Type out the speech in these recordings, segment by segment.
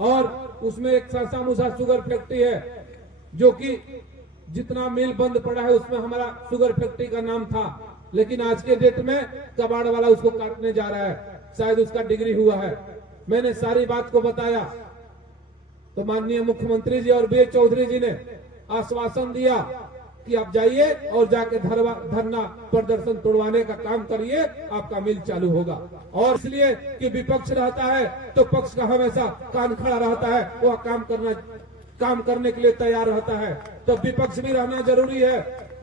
और उसमें एक सासा मूसा शुगर फैक्ट्री है, जो कि जितना मिल बंद पड़ा है उसमें हमारा शुगर फैक्ट्री का नाम था, लेकिन आज के डेट में कबाड़ वाला उसको काटने जा रहा है, शायद उसका डिग्री हुआ है। मैंने सारी बात को बताया तो माननीय मुख्यमंत्री जी और बी चौधरी जी ने आश्वासन दिया कि आप जाइए और जाके धरना प्रदर्शन तोड़वाने का काम करिए, आपका मिल चालू होगा। और इसलिए कि विपक्ष रहता है तो पक्ष का हमेशा कान खड़ा रहता है, वह काम करने के लिए तैयार रहता है, तो विपक्ष भी रहना जरूरी है।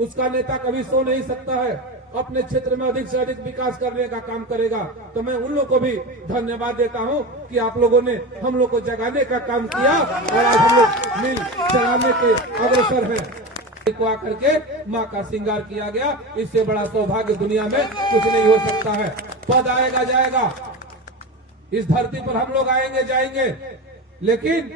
उसका नेता कभी सो नहीं सकता है, अपने क्षेत्र में अधिक से अधिक विकास करने का काम करेगा। तो मैं उन लोगों को भी धन्यवाद देता हूं कि आप लोगों ने हम लोग को जगाने का काम किया और आज हम लोग मिल चलाने के अग्रसर हैं। को आकर के माँ का श्रृंगार किया गया, इससे बड़ा सौभाग्य दुनिया में कुछ नहीं हो सकता है। पद आएगा जाएगा, इस धरती पर हम लोग आएंगे जाएंगे, लेकिन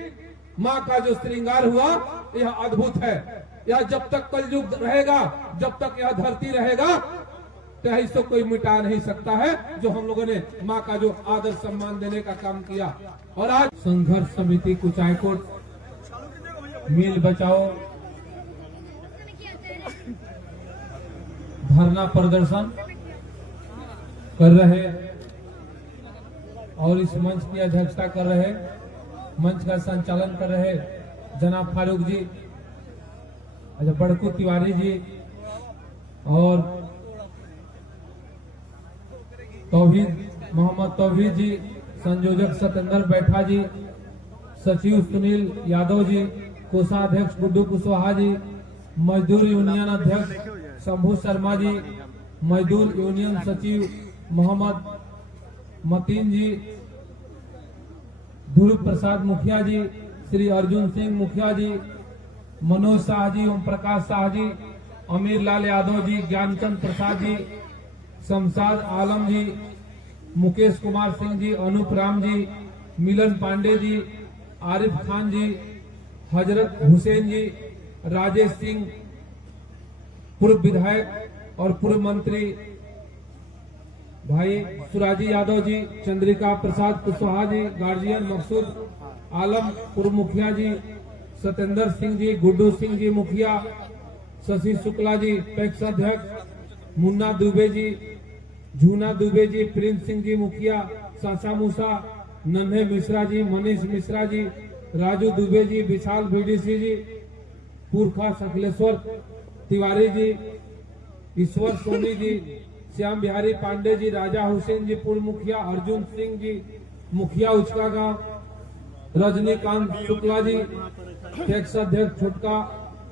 माँ का जो श्रृंगार हुआ यह अद्भुत है। यह जब तक कलयुग रहेगा, जब तक यह धरती रहेगा, तो इसको कोई मिटा नहीं सकता है, जो हम लोगों ने माँ का जो आदर सम्मान देने का काम किया। और आज संघर्ष समिति कुचायकोट मिल बचाओ धरना प्रदर्शन कर रहे और इस मंच की अध्यक्षता कर रहे, मंच का संचालन कर रहे जनाब फारूक जी, बड़कू तिवारी जी और मोहम्मद तौहीद जी, संयोजक सतेंद्र बैठा जी, सचिव सुनील यादव जी, कोषाध्यक्ष गुड्डू कुशवाहा जी, मजदूर यूनियन अध्यक्ष शंभू शर्मा जी, मजदूर यूनियन सचिव मोहम्मद मतीन जी, ध्रुव प्रसाद मुखिया जी, श्री अर्जुन सिंह मुखिया जी, मनोज शाह जी, ओम प्रकाश शाह जी, अमीर लाल यादव जी, ज्ञानचंद प्रसाद जी, शमशाद आलम जी, मुकेश कुमार सिंह जी, अनूप राम जी, मिलन पांडे जी, आरिफ खान जी, हजरत हुसैन जी, राजेश सिंह, पूर्व विधायक और पूर्व मंत्री भाई सुराजी यादव जी, चंद्रिका प्रसाद कुशवाहा जी, गार्जियन मकसूद आलम पूर्व मुखिया जी, सतेंद्र सिंह जी, गुड्डू सिंह जी मुखिया, शशि शुक्ला जी पैक्स अध्यक्ष, मुन्ना दुबे जी, झूना दुबे जी, प्रिंस सिंह जी मुखिया, सासा मूसा, नन्हे मिश्रा जी, मनीष मिश्रा जी, राजू दुबे जी, विशाल बीडीसी जी, पुरखा सकलेश्वर तिवारी जी, ईश्वर सोनी जी, श्याम बिहारी पांडे जी, राजा हुसैन जी पूर्व मुखिया, अर्जुन सिंह जी मुखिया उचका गांव, रजनीकांत शुक्ला जी पैक्स अध्यक्ष,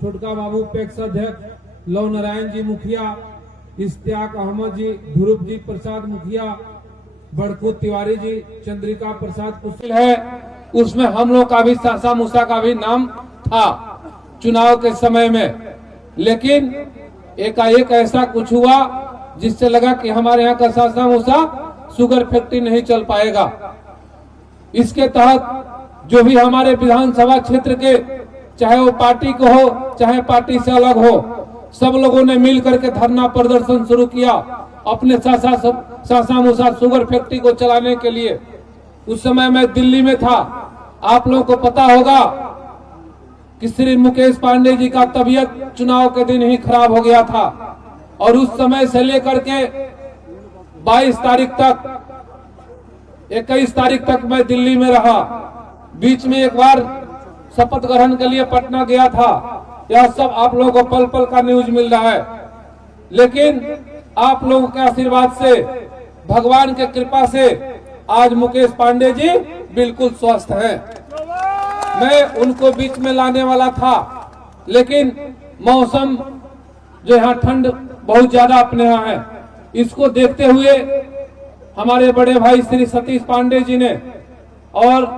छोटका बाबू पैक्स अध्यक्ष, लव नारायण जी मुखिया, इश्तियाक अहमद जी, ध्रुव जी प्रसाद मुखिया, बड़कू तिवारी जी, चंद्रिका प्रसाद कुशल है, उसमें हम लोग का भी सासा मूसा का भी नाम था चुनाव के समय में, लेकिन एकाएक ऐसा कुछ हुआ जिससे लगा कि हमारे यहाँ का सासा मूसा शुगर फैक्ट्री नहीं चल पाएगा। इसके तहत जो भी हमारे विधानसभा क्षेत्र के, चाहे वो पार्टी को हो चाहे पार्टी से अलग हो, सब लोगों ने मिल करके धरना प्रदर्शन शुरू किया अपने सासा मूसा शुगर फैक्ट्री को चलाने के लिए। उस समय मैं दिल्ली में था, आप लोगों को पता होगा कि श्री मुकेश पांडे जी का तबीयत चुनाव के दिन ही खराब हो गया था, और उस समय से लेकर के 22 तारीख तक 21 तारीख तक मैं दिल्ली में रहा। बीच में एक बार शपथ ग्रहण के लिए पटना गया था। यह सब आप लोगों को पल पल का न्यूज मिल रहा है, लेकिन आप लोगों के आशीर्वाद से, भगवान के कृपा से आज मुकेश पांडे जी बिल्कुल स्वस्थ हैं। मैं उनको बीच में लाने वाला था, लेकिन मौसम जो यहाँ ठंड बहुत ज्यादा अपने यहाँ है, इसको देखते हुए हमारे बड़े भाई श्री सतीश पांडे जी ने और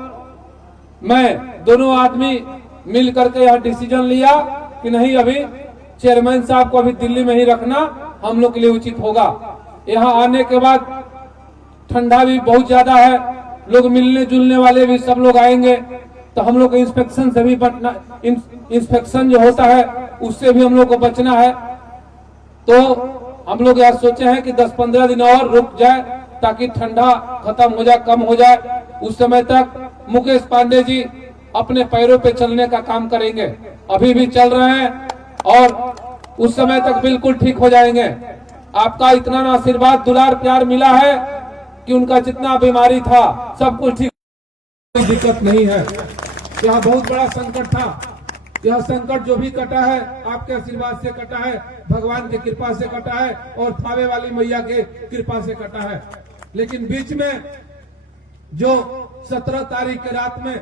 मैं दोनों आदमी मिल करके यह डिसीजन लिया कि नहीं, अभी चेयरमैन साहब को अभी दिल्ली में ही रखना हम लोग के लिए उचित होगा। यहाँ आने के बाद ठंडा भी बहुत ज्यादा है, लोग मिलने जुलने वाले भी सब लोग आएंगे, तो हम लोग इंस्पेक्शन से भी बचना, इंस्पेक्शन जो होता है उससे भी हम लोग को बचना है। तो हम लोग यार सोचे हैं कि 10-15 दिन और रुक जाए ताकि ठंडा खत्म हो जाए, कम हो जाए। उस समय तक मुकेश पांडे जी अपने पैरों पे चलने का काम करेंगे। अभी भी चल रहे हैं और उस समय तक बिल्कुल ठीक हो जाएंगे। आपका इतना आशीर्वाद दुलार प्यार मिला है कि उनका जितना बीमारी था सब कुछ ठीक, कोई दिक्कत नहीं है। यह बहुत बड़ा संकट था। यह संकट जो भी कटा है आपके आशीर्वाद से कटा है, भगवान की कृपा से कटा है और थावे वाली मैया के कृपा से कटा है। लेकिन बीच में जो 17 तारीख की रात में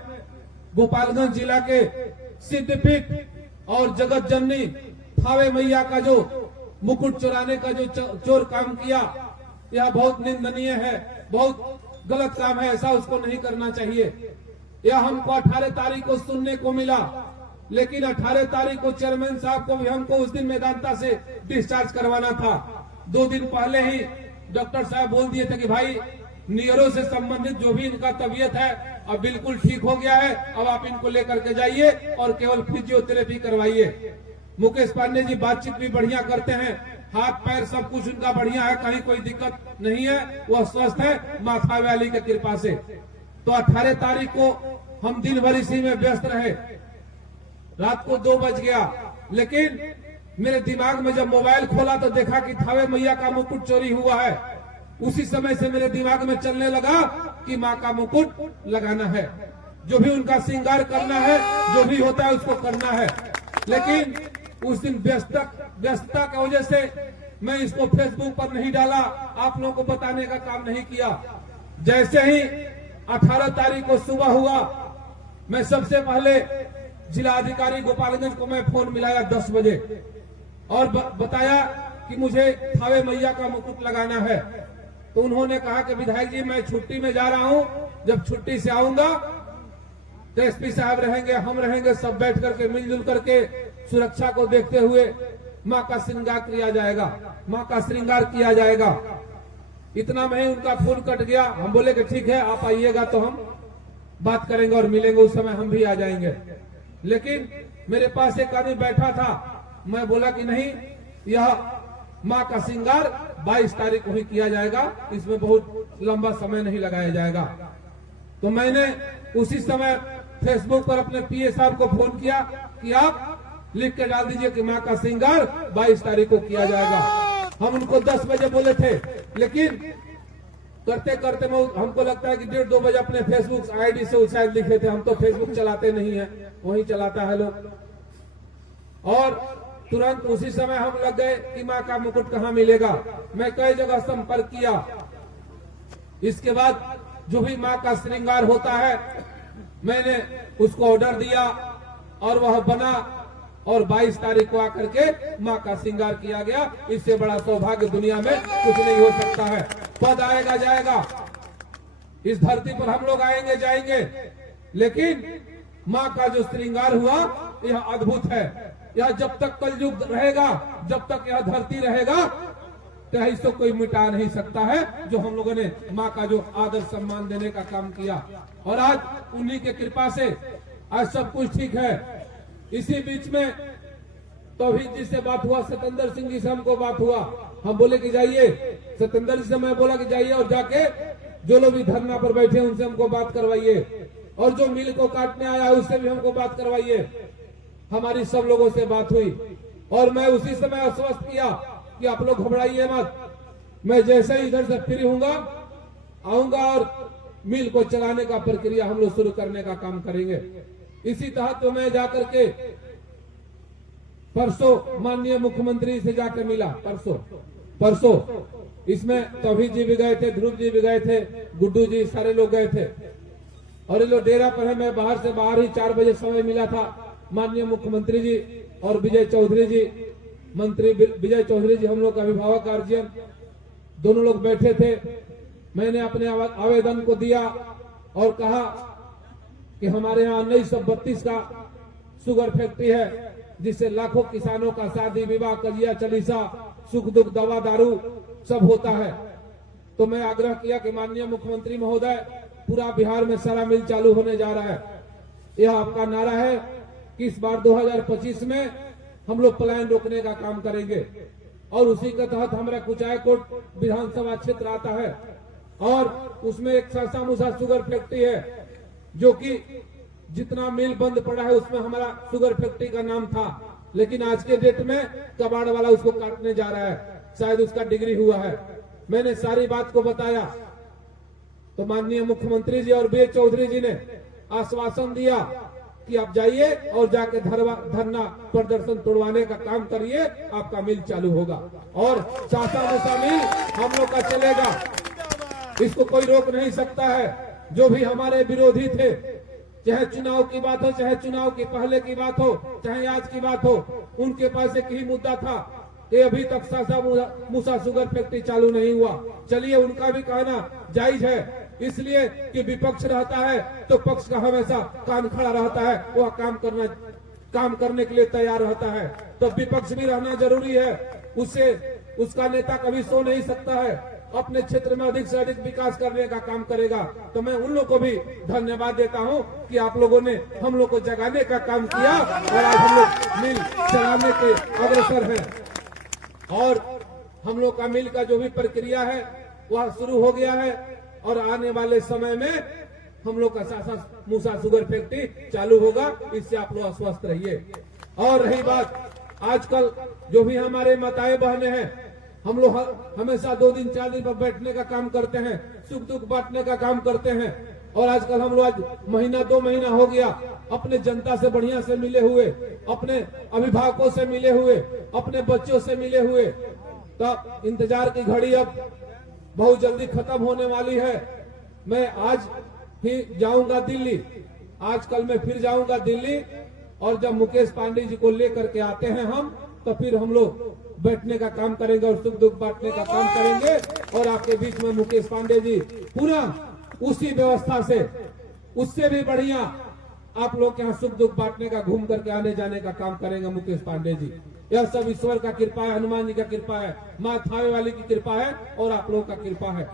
गोपालगंज जिला के सिद्धपीठ और जगत जननी थावे मैया का जो मुकुट चुराने का जो चोर काम किया, यह बहुत निंदनीय है, बहुत गलत काम है। ऐसा उसको नहीं करना चाहिए। यह हमको 18 तारीख को सुनने को मिला, लेकिन 18 तारीख को चेयरमैन साहब को भी हमको उस दिन मेदांता से डिस्चार्ज करवाना था। 2 दिन पहले ही डॉक्टर साहब बोल दिए थे कि भाई नीयरों से संबंधित जो भी इनका तबीयत है अब बिल्कुल ठीक हो गया है, अब आप इनको लेकर के जाइए और केवल फिजियोथेरेपी करवाइए। मुकेश पांडे जी बातचीत भी बढ़िया करते हैं, हाथ पैर सब कुछ उनका बढ़िया है, कहीं कोई दिक्कत नहीं है, वह स्वस्थ है माँ थावे वाली की कृपा से। तो 18 तारीख को हम दिन भर इसी में व्यस्त रहे। रात को 2 बज गया, लेकिन मेरे दिमाग में जब मोबाइल खोला तो देखा कि थावे मैया का मुकुट चोरी हुआ है। उसी समय से मेरे दिमाग में चलने लगा कि माँ का मुकुट लगाना है, जो भी उनका श्रृंगार करना है, जो भी होता है उसको करना है। लेकिन उस दिन व्यस्तता की वजह से मैं इसको फेसबुक पर नहीं डाला, आप लोगों को बताने का काम नहीं किया। जैसे ही 18 तारीख को सुबह हुआ, मैं सबसे पहले जिला अधिकारी गोपालगंज को मैं फोन मिलाया 10 बजे और बताया कि मुझे थावे मैया का मुकुट लगाना है। तो उन्होंने कहा कि विधायक जी मैं छुट्टी में जा रहा हूं, जब छुट्टी से आऊंगा तो एसपी साहब रहेंगे, हम रहेंगे, सब बैठ करके मिलजुल करके सुरक्षा को देखते हुए माँ का श्रृंगार किया जाएगा, माँ का श्रृंगार किया जाएगा। इतना में ही उनका फोन कट गया। हम बोले कि ठीक है आप आइएगा तो हम बात करेंगे और मिलेंगे, उस समय हम भी आ जाएंगे। लेकिन मेरे पास एक आदमी बैठा था, मैं बोला कि नहीं, यह माँ का श्रृंगार 22 तारीख को ही किया जाएगा, इसमें बहुत लंबा समय नहीं लगाया जाएगा। तो मैंने उसी समय फेसबुक पर अपने पीए साहब को फोन किया कि आप लिख के डाल दीजिए कि माँ का श्रृंगार 22 तारीख को किया जाएगा। हम उनको 10 बजे बोले थे, लेकिन करते करते हमको लगता है कि 1:30-2 बजे अपने फेसबुक आईडी से शायद लिखे थे। हम तो फेसबुक चलाते नहीं है, वही चलाता है लोग। और तुरंत उसी समय हम लग गए कि माँ का मुकुट कहाँ मिलेगा। मैं कई जगह संपर्क किया। इसके बाद जो भी माँ का श्रृंगार होता है मैंने उसको ऑर्डर दिया और वह बना और 22 तारीख को आकर के माँ का श्रृंगार किया गया। इससे बड़ा सौभाग्य दुनिया में कुछ नहीं हो सकता है। पद आएगा जाएगा, इस धरती पर हम लोग आएंगे जाएंगे, लेकिन माँ का जो श्रृंगार हुआ यह अद्भुत है। यह जब तक कलयुग रहेगा, जब तक यह धरती रहेगा, तो इसको कोई मिटा नहीं सकता है। जो हम लोगों ने माँ का जो आदर सम्मान देने का काम किया, और आज उन्हीं के कृपा से आज सब कुछ ठीक है। इसी बीच में तौहीद जी से बात हुआ, सतेंद्र सिंह जी से हमको बात हुआ। हम बोले कि जाइए, सतेंद्र जी से मैं बोला कि जाइए और जाके जो लोग भी धरना पर बैठे उनसे हमको बात करवाइए, और जो मिल को काटने आया है उससे भी हमको बात करवाइए। हमारी सब लोगों से बात हुई और मैं उसी समय आश्वस्त किया कि आप लोग घबराइए मत, मैं जैसे ही इधर से फ्री होऊंगा आऊंगा और मिल को चलाने का प्रक्रिया हम लोग शुरू करने का काम करेंगे। इसी तहत तो मैं जाकर के परसों माननीय मुख्यमंत्री से जाकर मिला। परसों इसमें तौहीद जी भी गए थे, ध्रुव जी भी गए थे, गुड्डू जी, सारे लोग गए थे। और ये लोग डेरा पर है। मैं बाहर ही 4 बजे समय मिला था। माननीय मुख्यमंत्री जी और विजय चौधरी जी, मंत्री विजय चौधरी जी, हम लोग का अभिभावक गार्जियन, दोनों लोग बैठे थे। मैंने अपने आवेदन को दिया और कहा कि हमारे यहाँ 1932 का शुगर फैक्ट्री है, जिससे लाखों किसानों का शादी विवाह, कलिया चलीसा, सुख दुख, दवा दारू सब होता है। तो मैं आग्रह किया कि माननीय मुख्यमंत्री महोदय, पूरा बिहार में सारा मिल चालू होने जा रहा है। यह आपका नारा है कि इस बार 2025 में हम लोग पलायन रोकने का काम करेंगे। और उसी के तहत हमारा कुचायकोट विधानसभा क्षेत्र आता है और उसमें एक सरसा मुसा शुगर फैक्ट्री है, जो कि जितना मिल बंद पड़ा है उसमें हमारा शुगर फैक्ट्री का नाम था, लेकिन आज के डेट में कबाड़ वाला उसको काटने जा रहा है, शायद उसका डिग्री हुआ है। मैंने सारी बात को बताया तो माननीय मुख्यमंत्री जी और बी चौधरी जी ने आश्वासन दिया कि आप जाइए और जाके धरना प्रदर्शन तोड़वाने का काम करिए, आपका मिल चालू होगा और चासा मूसा मिल हम लोग का चलेगा, इसको कोई रोक नहीं सकता है। जो भी हमारे विरोधी थे, चाहे चुनाव की बात हो, चाहे चुनाव के पहले की बात हो, चाहे आज की बात हो, उनके पास एक ही मुद्दा था कि अभी तक सासा मूसा शुगर फैक्ट्री चालू नहीं हुआ। चलिए, उनका भी कहना जायज है, इसलिए कि विपक्ष रहता है तो पक्ष का हमेशा कान खड़ा रहता है, वह काम करने के लिए तैयार रहता है, तो विपक्ष भी रहना जरूरी है। उसका नेता कभी सो नहीं सकता है, अपने क्षेत्र में अधिक से अधिक विकास करने का काम करेगा। तो मैं उन लोगों को भी धन्यवाद देता हूं कि आप लोगों ने हम लोग को जगाने का काम किया और आज हम लोग मिल चलाने के अग्रसर हैं और हम लोग का मिल का जो भी प्रक्रिया है वह शुरू हो गया है और आने वाले समय में हम लोग का सासा मूसा शुगर फैक्ट्री चालू होगा, इससे आप लोग आश्वस्त रहिए। और रही बात, आजकल जो भी हमारे माताएं बहनें हैं, हम लोग हमेशा 2 दिन 4 दिन पर बैठने का काम करते हैं, सुख दुख बांटने का काम करते हैं और आजकल हम लोग आज महीना 2 महीना हो गया अपने जनता से बढ़िया से मिले हुए, अपने अभिभावकों से मिले हुए, अपने बच्चों से मिले हुए। तब इंतजार की घड़ी अब बहुत जल्दी खत्म होने वाली है। मैं आज ही जाऊंगा दिल्ली, आजकल मैं फिर जाऊंगा दिल्ली और जब मुकेश पांडे जी को लेकर के आते हैं हम, तो फिर हम लोग बैठने का काम करेंगे और सुख दुख बांटने का काम करेंगे और आपके बीच में मुकेश पांडे जी पूरा उसी व्यवस्था से, उससे भी बढ़िया आप लोग के यहाँ सुख दुख बांटने का, घूम करके आने जाने का काम करेंगे मुकेश पांडे जी। यह सब ईश्वर का कृपा है, हनुमान जी का कृपा है, माँ थावे वाली की कृपा है और आप लोगों का कृपा है।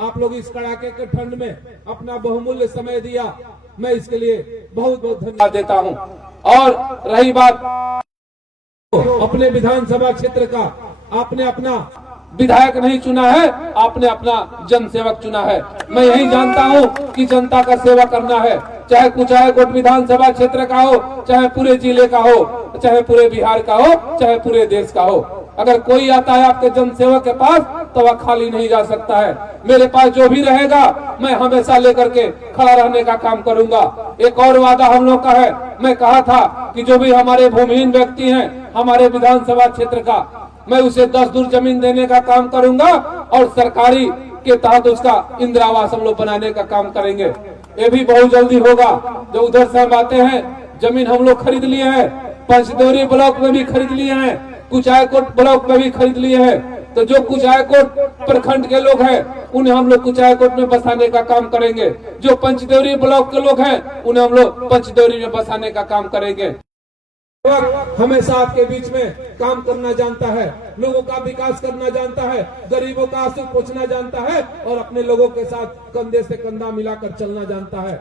आप लोग इस कड़ाके के ठंड में अपना बहुमूल्य समय दिया, मैं इसके लिए बहुत बहुत धन्यवाद देता हूँ। और रही बात अपने विधानसभा क्षेत्र का, आपने अपना विधायक नहीं चुना है, आपने अपना जनसेवक चुना है। मैं यही जानता हूँ कि जनता का सेवा करना है, चाहे कुचायकोट विधानसभा क्षेत्र का हो, चाहे पूरे जिले का हो, चाहे पूरे बिहार का हो, चाहे पूरे देश का हो। अगर कोई आता है आपके जनसेवक के पास तो वह खाली नहीं जा सकता है। मेरे पास जो भी रहेगा मैं हमेशा लेकर के खड़ा रहने का काम करूंगा। एक और वादा हम लोग का है, मैं कहा था कि जो भी हमारे भूमिहीन व्यक्ति हैं हमारे विधानसभा क्षेत्र का, मैं उसे 10 दूर जमीन देने का काम करूंगा और सरकारी के तहत उसका इंदिरा आवास हम लोग बनाने का काम करेंगे। ये भी बहुत जल्दी होगा। जो उधर से हम आते हैं, जमीन हम लोग खरीद लिए हैं, पंचदेवरी ब्लॉक में भी खरीद लिए हैं, कुचायकोट ब्लॉक में भी खरीद लिए हैं। तो जो कुचायकोट प्रखंड के लोग हैं उन्हें हम लोग कुचायकोट में बसाने का काम करेंगे, जो पंचदेवरी ब्लॉक के लोग हैं उन्हें हम लोग पंचदेवरी में बसाने का काम करेंगे। हमेशा आपके बीच में काम करना जानता है, लोगों का विकास करना जानता है, गरीबों का आंसू पोंछना जानता है और अपने लोगों के साथ कंधे से कंधा मिलाकर चलना जानता है।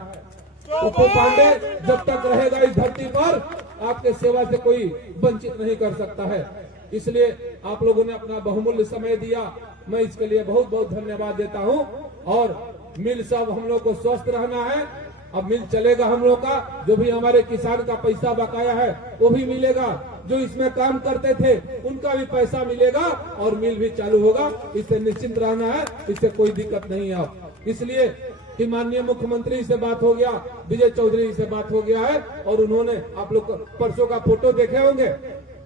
पप्पू पांडे जब तक रहेगा इस धरती पर, आपके सेवा से कोई वंचित नहीं कर सकता है। इसलिए आप लोगों ने अपना बहुमूल्य समय दिया, मैं इसके लिए बहुत बहुत धन्यवाद देता हूं। और मिल सब हम लोग को स्वस्थ रहना है। अब मिल चलेगा हम लोग का, जो भी हमारे किसान का पैसा बकाया है वो भी मिलेगा, जो इसमें काम करते थे उनका भी पैसा मिलेगा और मिल भी चालू होगा। इससे निश्चिंत रहना है, इससे कोई दिक्कत नहीं है। इसलिए कि माननीय मुख्यमंत्री से बात हो गया, विजय चौधरी से बात हो गया है और उन्होंने, आप लोग परसों का फोटो देखे होंगे,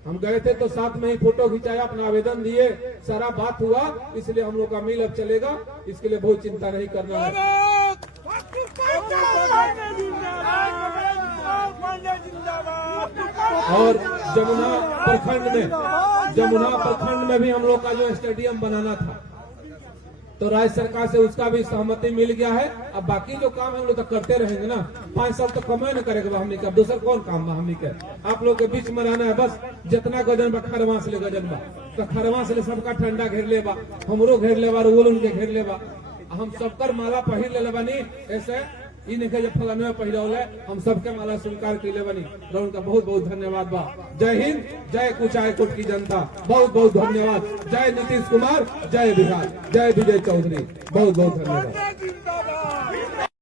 हम गए थे तो साथ में ही फोटो खिंचाया, अपना आवेदन दिए, सारा बात हुआ। इसलिए हम लोग का मिल अब चलेगा, इसके लिए बहुत चिंता नहीं करना है। और जमुना प्रखंड में भी हम लोग का जो स्टेडियम बनाना था तो राज्य सरकार से उसका भी सहमति मिल गया है। अब बाकी जो काम हम लोग तो करते रहेंगे ना, 5 साल तो कमाए न करेगा हमने का, दूसरा कौन काम बा हमने के। आप लोग के बीच में रहना है, बस जितना गजन बा खरवा से ले गजन बा, तो खरवा से ले सबका ठंडा घेर ले बा, हमरो घेर ले बा, रोल उनके घेर ले बा, हम सबकर माला पहिर ले बनी। ऐसे इन फलाने पहिरौले हम सबके माला स्वीकार कर ले बनी। उनका बहुत बहुत धन्यवाद बा। जय हिंद, जय कुचायकोट की जनता, बहुत बहुत धन्यवाद। जय नीतीश कुमार, जय बिहार, जय विजय चौधरी, बहुत बहुत धन्यवाद।